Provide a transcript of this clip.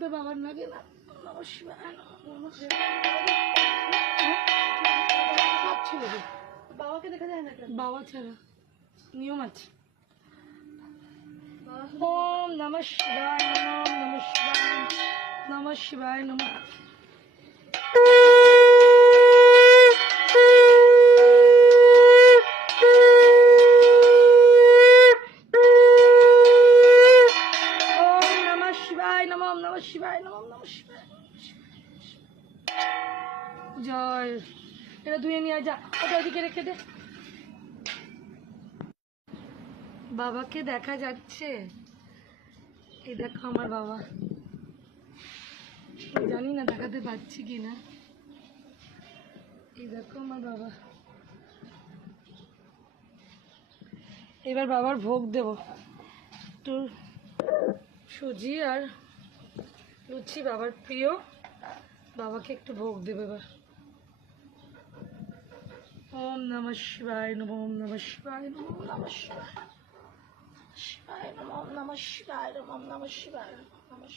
তো বাবার লাগে না। নমস্কার সব ছিল রে, বাবাকে দেখা যায় না কেন? বাবা ছাড়া নিয়ম আছে। ওম নমঃ শিবায় নমঃ, নমঃ শিবায় নমঃ, শিবায় নমঃ। ওম নমঃ শিবায় নমঃ, নমঃ শিবায় নমঃ, নমঃ শিবায়। জয়। এটা ধুয়ে নিয়ে যা, ওটা ওদিকে রেখে দে। বাবাকে দেখা যাচ্ছে? এই দেখো আমার বাবা, জানি না দেখাতে পাচ্ছি কি না। এই দেখো আমার বাবা। এবার বাবার ভোগ দেব, একটু সুজি আর লুচি বাবার প্রিয়, বাবাকে একটু ভোগ দেবে এবার। ওম নমঃ শিবায় নমঃ, ওম নমঃ শিবায় নমঃ, নমঃ শিবায় নমঃ, নমঃ শিবায় নমঃ, নমঃ শিবায় নমঃ, নমঃ।